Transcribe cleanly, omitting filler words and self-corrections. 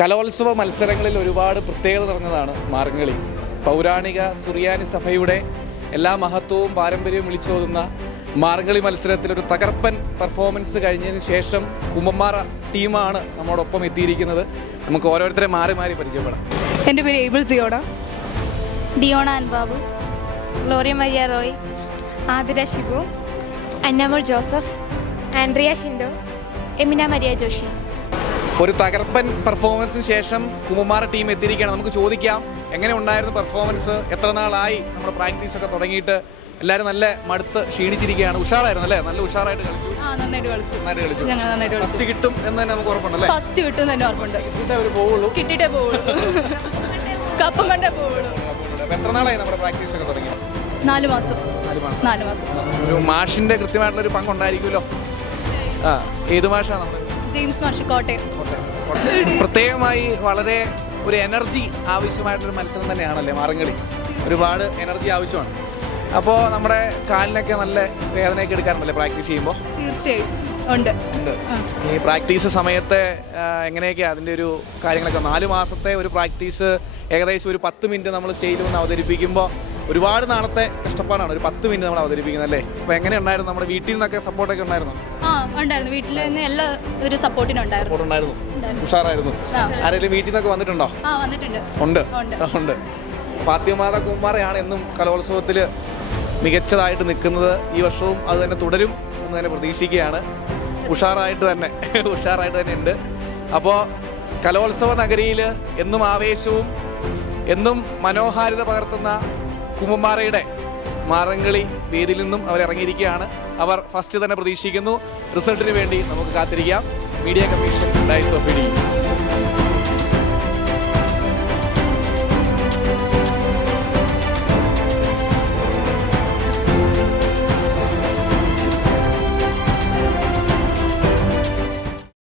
കലോത്സവ മത്സരങ്ങളിൽ ഒരുപാട് പ്രത്യേകത നിറഞ്ഞതാണ് മാർഗംകളി. പൗരാണിക സുറിയാനി സഭയുടെ എല്ലാ മഹത്വവും പാരമ്പര്യവും വിളിച്ചോതുന്ന മാർഗംകളി മത്സരത്തിലൊരു തകർപ്പൻ പെർഫോമൻസ് കഴിഞ്ഞതിന് ശേഷം കുമ്പമാറ ടീമാണ് നമ്മോടൊപ്പം എത്തിയിരിക്കുന്നത്. നമുക്ക് ഓരോരുത്തരെ മാറി മാറി പരിചയപ്പെടാം. എൻ്റെ പേര് ഏബിൾ സിയോഡ. ഡിയോണ അൻബാബു, ഗ്ലോറിയ മരിയ റോയ്, ആതിര ഷിബു, അന്നമോൾ ജോസഫ്, ആൻഡ്രിയ ഷിൻഡോ, എമിന മരിയ ജോഷി. ഒരു തകർപ്പൻ പെർഫോമൻസിന് ശേഷം കുമ്പമാറ ടീം എത്തിയിരിക്കുകയാണ്. നമുക്ക് ചോദിക്കാം, എങ്ങനെ ഉണ്ടായിരുന്നു പെർഫോമൻസ്? എത്ര നാളായി നമ്മുടെ പ്രാക്ടീസൊക്കെ തുടങ്ങിയിട്ട്? എല്ലാവരും നല്ല മടുത്ത് ക്ഷീണിച്ചിരിക്കുകയാണ്. ഉഷാറായിരുന്നു അല്ലേ? നല്ല ഉഷാറായിട്ട് കളിച്ചു. നന്നായിട്ട് കളിച്ചു. ഞങ്ങൾ നന്നായിട്ട് കളിച്ചു. ഫസ്റ്റ് കിട്ടും എന്ന് തന്നെ നമുക്ക് ഉറപ്പുണ്ടല്ലേ? ഫസ്റ്റ് കിട്ടും തന്നെ ഉറപ്പുണ്ട്. കിട്ടിയിട്ടേ പോവുള്ളൂ. കപ്പം കൊണ്ടേ പോവുള്ളൂ. എത്ര നാളായി നമ്മുടെ പ്രാക്ടീസ് ഒക്കെ തുടങ്ങി? 4 മാസം. 4 മാസം. ഒരു മാഷിന്റെ കൃത്യമായിട്ടുള്ളൊരു പങ്കുണ്ടായിരിക്കുമല്ലോ. ഏത് മാഷാണ് നമ്മൾ? ജെയിംസ് മാഷ്, കോട്ടയം. പ്രത്യേകമായി വളരെ ഒരു എനർജി ആവശ്യമായിട്ടൊരു മത്സരം തന്നെയാണല്ലേ മാർഗംകളി. ഒരുപാട് എനർജി ആവശ്യമാണ്. അപ്പോൾ നമ്മുടെ കാലിനൊക്കെ നല്ല വേദനയൊക്കെ എടുക്കാറുണ്ടല്ലേ പ്രാക്ടീസ് ചെയ്യുമ്പോൾ? തീർച്ചയായും ഉണ്ട്. ഈ പ്രാക്ടീസ് സമയത്തെ എങ്ങനെയൊക്കെയാണ് അതിൻ്റെ ഒരു കാര്യങ്ങളൊക്കെ? 4 മാസത്തെ ഒരു പ്രാക്ടീസ് ഏകദേശം ഒരു 10 മിനിറ്റ് നമ്മൾ സ്റ്റേജിൽ വന്ന് അവതരിപ്പിക്കുമ്പോൾ ഒരുപാട് നാളത്തെ കഷ്ടപ്പാടാണ്. ഒരു 10 മിനിറ്റ് നമ്മൾ അവതരിപ്പിക്കുന്നത് അല്ലേ? അപ്പോൾ എങ്ങനെ ഉണ്ടായിരുന്നു? നമ്മുടെ വീട്ടിൽ നിന്നൊക്കെ സപ്പോർട്ടൊക്കെ ഉണ്ടായിരുന്നു? ഉണ്ടായിരുന്നു. വീട്ടിൽ നിന്ന് എല്ലാ ഒരു സപ്പോർട്ടിനുണ്ടായിരുന്നു. ഉഷാറായിരുന്നു. ആരെങ്കിലും വീട്ടിൽ നിന്നൊക്കെ വന്നിട്ടുണ്ടോ? വന്നിട്ടുണ്ട്. ഉണ്ട്. ഫാത്തിമാത കുമാറയാണ് എന്നും കലോത്സവത്തിൽ മികച്ചതായിട്ട് നിൽക്കുന്നത്. ഈ വർഷവും അത് തന്നെ തുടരും എന്ന് തന്നെ പ്രതീക്ഷിക്കുകയാണ്. ഉഷാറായിട്ട് തന്നെ ഉണ്ട്. അപ്പോൾ കലോത്സവ നഗരിയിൽ എന്നും ആവേശവും എന്നും മനോഹാരിത പകർത്തുന്ന കുമ്പമാറയുടെ മാർഗംകളി വേദിയിൽ നിന്നും അവരിറങ്ങിയിരിക്കുകയാണ്. അവർ ഫസ്റ്റ് തന്നെ പ്രതീക്ഷിക്കുന്നു. റിസൾട്ടിന് വേണ്ടി നമുക്ക് കാത്തിരിക്കാം. Media commission, dais of India.